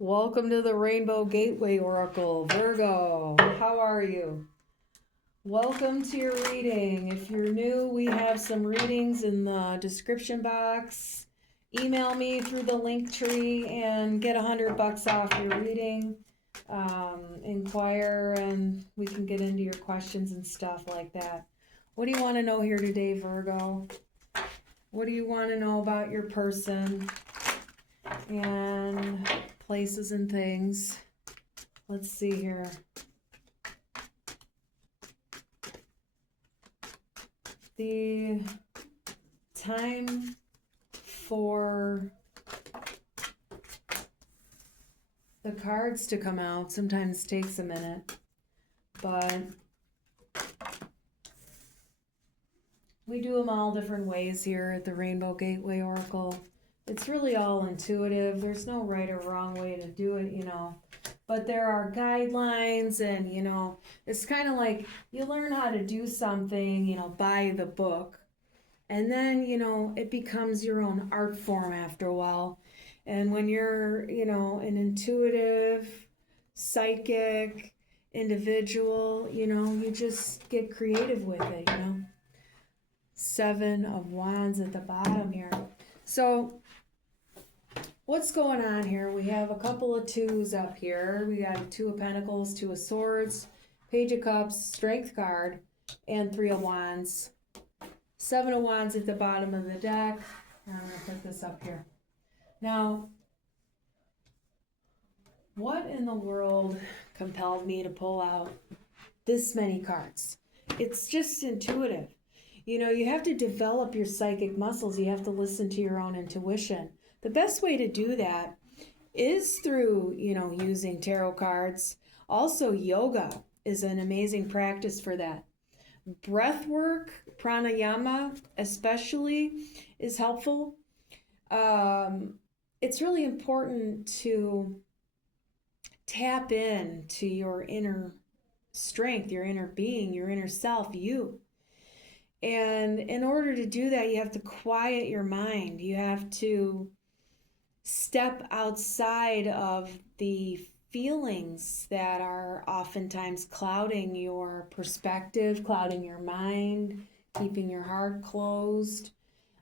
Welcome to the Rainbow Gateway Oracle, Virgo. How are you? Welcome to your reading. If you're new, we have some readings in the description box. Email me through the link tree and get $100 off your reading. Inquire and we can get into your questions and stuff like that. What do you want to know here today, Virgo? What do you want to know about your person and places and things? Let's see here. The time for the cards to come out sometimes takes a minute, but we do them all different ways here at the Rainbow Gateway Oracle. It's really all intuitive. There's no right or wrong way to do it, but there are guidelines, and it's kind of like you learn how to do something, by the book, and then it becomes your own art form after a while. And when you're an intuitive, psychic individual, you just get creative with it. Seven of Wands at the bottom here. So what's going on here? We have a couple of twos up here. We got a Two of Pentacles, Two of Swords, Page of Cups, Strength card, and Three of Wands. Seven of Wands at the bottom of the deck. I'm going to put this up here. Now, what in the world compelled me to pull out this many cards? It's just intuitive. You have to develop your psychic muscles. You have to listen to your own intuition. The best way to do that is through, using tarot cards. Also, yoga is an amazing practice for that. Breath work, pranayama especially, is helpful. It's really important to tap in to your inner strength, your inner being, your inner self, you. And in order to do that, you have to quiet your mind. You have to step outside of the feelings that are oftentimes clouding your perspective, clouding your mind, keeping your heart closed.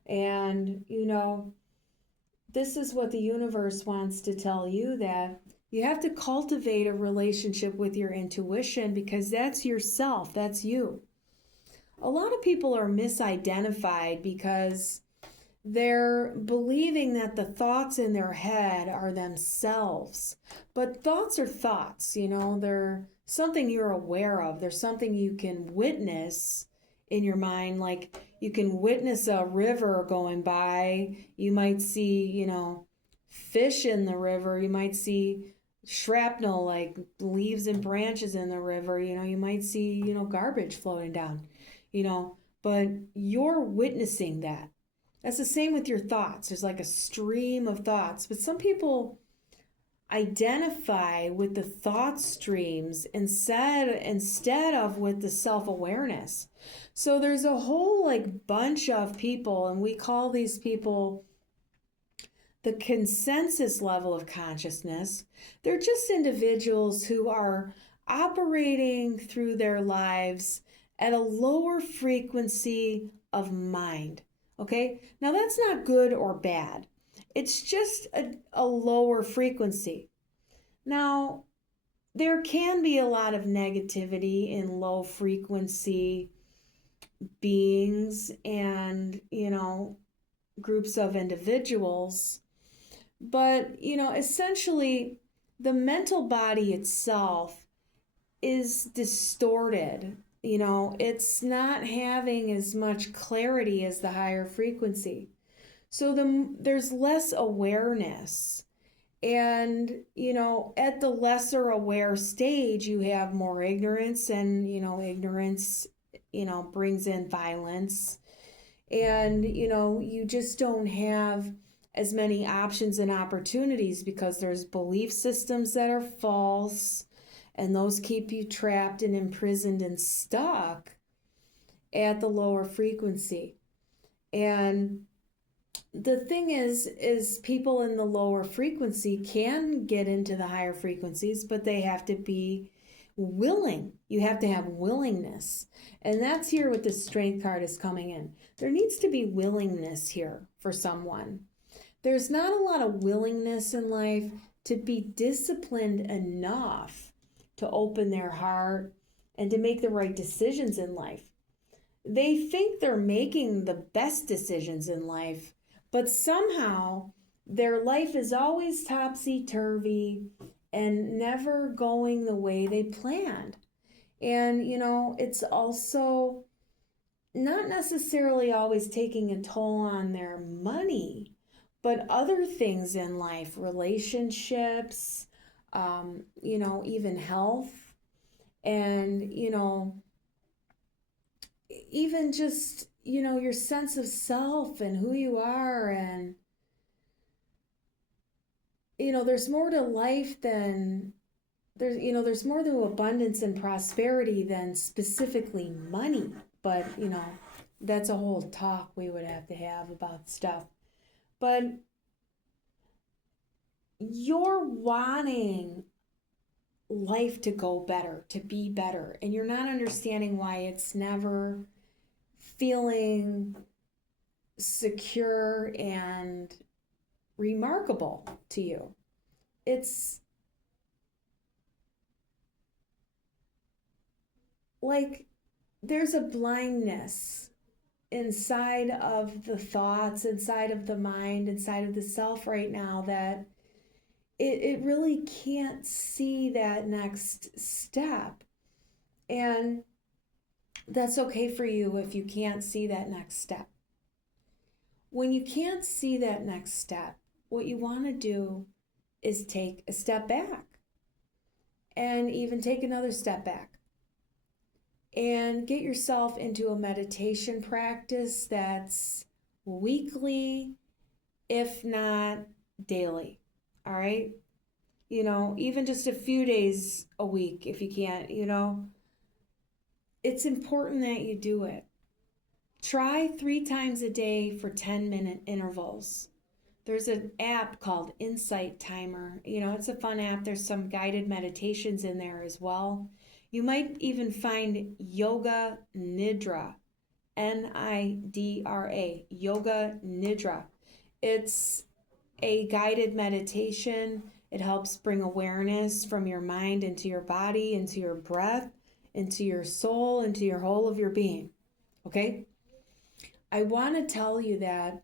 And, this is what the universe wants to tell you, that you have to cultivate a relationship with your intuition, because that's yourself, that's you. A lot of people are misidentified because they're believing that the thoughts in their head are themselves. But thoughts are thoughts, they're something you're aware of. There's something you can witness in your mind. Like you can witness a river going by. You might see, fish in the river. You might see shrapnel, like leaves and branches in the river. You might see, garbage floating down, but you're witnessing that. That's the same with your thoughts. There's like a stream of thoughts, but some people identify with the thought streams instead of with the self-awareness. So there's a whole bunch of people, and we call these people the consensus level of consciousness. They're just individuals who are operating through their lives at a lower frequency of mind. Okay, now that's not good or bad. It's just a lower frequency. Now, there can be a lot of negativity in low frequency beings and, groups of individuals. But, essentially, the mental body itself is distorted. It's not having as much clarity as the higher frequency. So there's less awareness. And, at the lesser aware stage, you have more ignorance, and, ignorance, brings in violence. And, you just don't have as many options and opportunities because there's belief systems that are false, and those keep you trapped and imprisoned and stuck at the lower frequency. And the thing is people in the lower frequency can get into the higher frequencies, but they have to be willing. You have to have willingness. And that's here what the strength card is coming in. There needs to be willingness here for someone. There's not a lot of willingness in life to be disciplined enough to open their heart and to make the right decisions in life. They think they're making the best decisions in life, but somehow their life is always topsy-turvy and never going the way they planned. And, it's also not necessarily always taking a toll on their money, but other things in life, relationships, even health, and, even just, your sense of self and who you are. And, there's more to life than there's more to abundance and prosperity than specifically money. But, that's a whole talk we would have to have about stuff. But you're wanting life to go better, to be better, and you're not understanding why it's never feeling secure and remarkable to you. It's like there's a blindness inside of the thoughts, inside of the mind, inside of the self right now that it really can't see that next step. And that's okay for you if you can't see that next step. When you can't see that next step, what you want to do is take a step back and even take another step back and get yourself into a meditation practice that's weekly, if not daily. All right? Even just a few days a week if you can't, it's important that you do it. Try 3 times a day for 10-minute intervals. There's an app called Insight Timer. It's a fun app. There's some guided meditations in there as well. You might even find Yoga Nidra, Nidra, Yoga Nidra. It's a guided meditation. It helps bring awareness from your mind into your body, into your breath, into your soul, into your whole of your being. Okay? I want to tell you that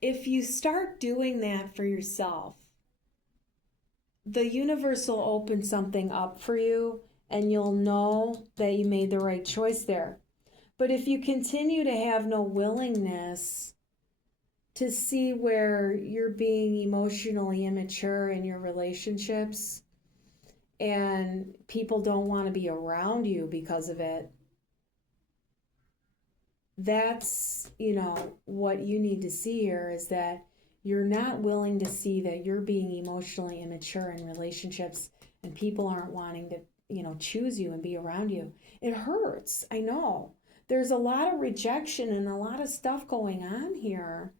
if you start doing that for yourself, the universe will open something up for you and you'll know that you made the right choice there. But if you continue to have no willingness to see where you're being emotionally immature in your relationships and people don't want to be around you because of it, that's, what you need to see here is that you're not willing to see that you're being emotionally immature in relationships and people aren't wanting to, choose you and be around you. It hurts. I know. There's a lot of rejection and a lot of stuff going on here.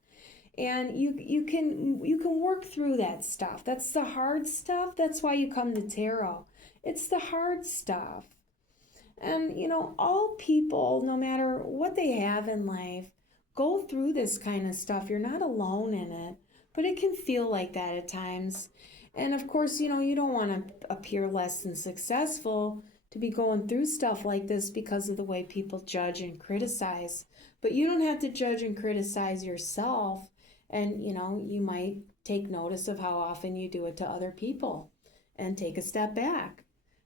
And you can work through that stuff. That's the hard stuff. That's why you come to tarot. It's the hard stuff. And, all people, no matter what they have in life, go through this kind of stuff. You're not alone in it, but it can feel like that at times. And of course, you don't want to appear less than successful to be going through stuff like this because of the way people judge and criticize. But you don't have to judge and criticize yourself. And, you might take notice of how often you do it to other people and take a step back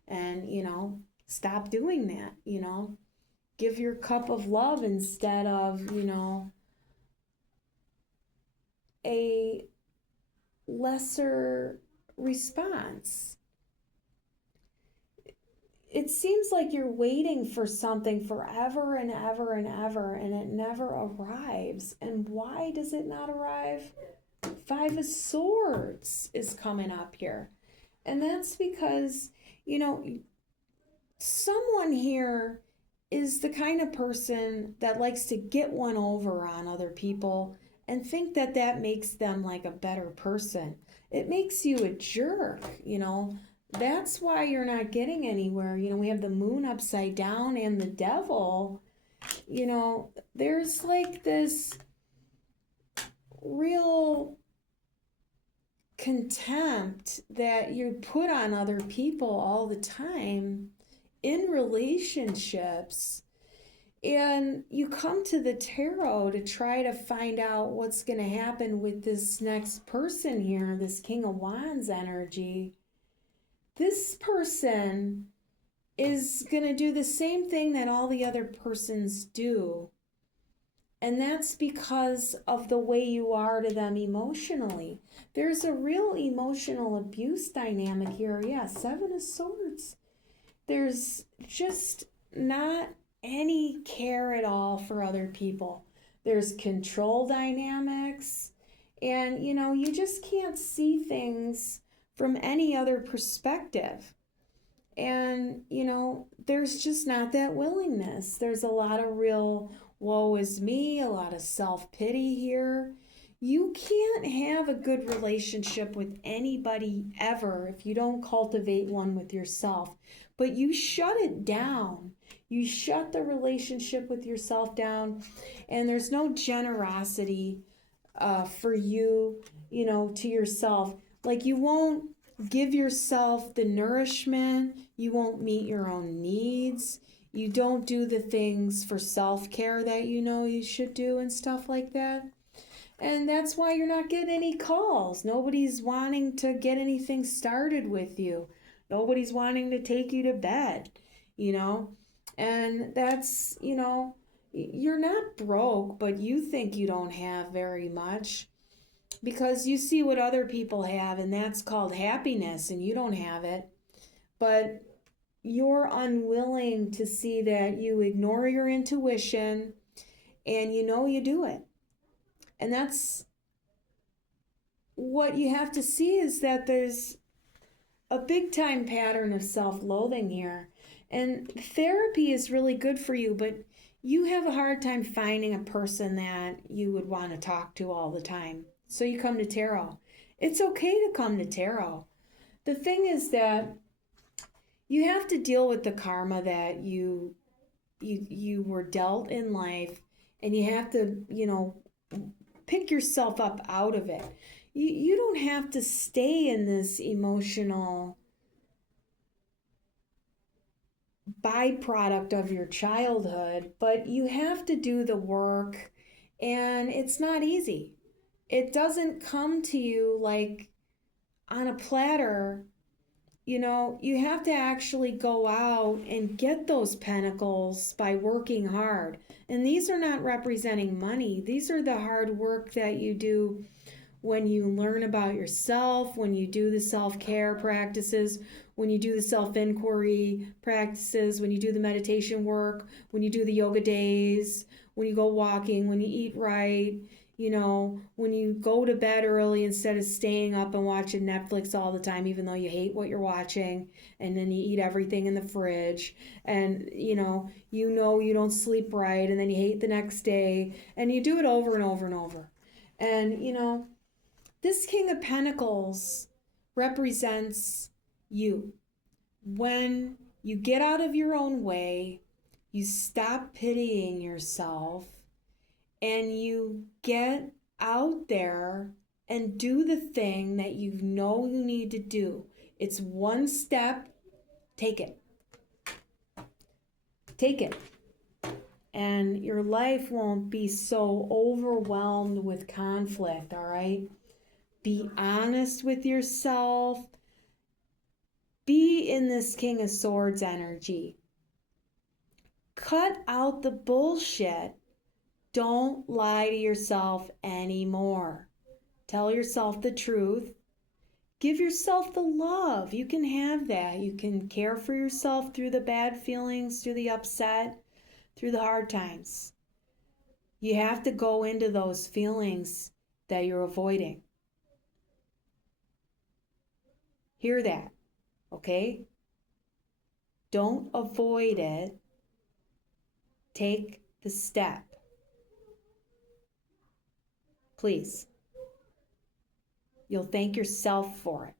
and, stop doing that, give your cup of love instead of, a lesser response. It seems like you're waiting for something forever and ever and ever, and it never arrives. And why does it not arrive? 5 of Swords is coming up here. And that's because, someone here is the kind of person that likes to get one over on other people and think that that makes them like a better person. It makes you a jerk, you know. That's why you're not getting anywhere. You know, we have the moon upside down and the devil. You know, there's like this real contempt that you put on other people all the time in relationships. And you come to the tarot to try to find out what's going to happen with this next person here, this King of Wands energy. This person is going to do the same thing that all the other persons do. And that's because of the way you are to them emotionally. There's a real emotional abuse dynamic here. Yeah, Seven of Swords. There's just not any care at all for other people. There's control dynamics. And, you know, you just can't see things from any other perspective. And, you know, there's just not that willingness. There's a lot of real woe is me, a lot of self-pity here. You can't have a good relationship with anybody ever if you don't cultivate one with yourself. But you shut it down. You shut the relationship with yourself down, and there's no generosity for you, you know, to yourself. Like you won't give yourself the nourishment. You won't meet your own needs. You don't do the things for self-care that you know you should do and stuff like that. And that's why you're not getting any calls. Nobody's wanting to get anything started with you. Nobody's wanting to take you to bed, you know. And that's, you know, you're not broke, but you think you don't have very much because you see what other people have, and that's called happiness, and you don't have it. But you're unwilling to see that you ignore your intuition, and you know you do it. And that's what you have to see, is that there's a big time pattern of self-loathing here. And therapy is really good for you, but you have a hard time finding a person that you would want to talk to all the time. So you come to tarot. It's okay to come to tarot. The thing is that you have to deal with the karma that you were dealt in life, and you have to, you know, pick yourself up out of it. You don't have to stay in this emotional byproduct of your childhood, but you have to do the work, and it's not easy. It doesn't come to you like on a platter. You know, you have to actually go out and get those pentacles by working hard. And these are not representing money. These are the hard work that you do when you learn about yourself, when you do the self-care practices, when you do the self-inquiry practices, when you do the meditation work, when you do the yoga days, when you go walking, when you eat right, you know, when you go to bed early instead of staying up and watching Netflix all the time, even though you hate what you're watching, and then you eat everything in the fridge, and you know you don't sleep right, and then you hate the next day, and you do it over and over and over. And you know, this King of Pentacles represents you. When you get out of your own way, you stop pitying yourself, and you get out there and do the thing that you know you need to do. It's one step. Take it. Take it. And your life won't be so overwhelmed with conflict, all right? Be honest with yourself. Be in this King of Swords energy. Cut out the bullshit. Don't lie to yourself anymore. Tell yourself the truth. Give yourself the love. You can have that. You can care for yourself through the bad feelings, through the upset, through the hard times. You have to go into those feelings that you're avoiding. Hear that, okay? Don't avoid it. Take the step. Please. You'll thank yourself for it.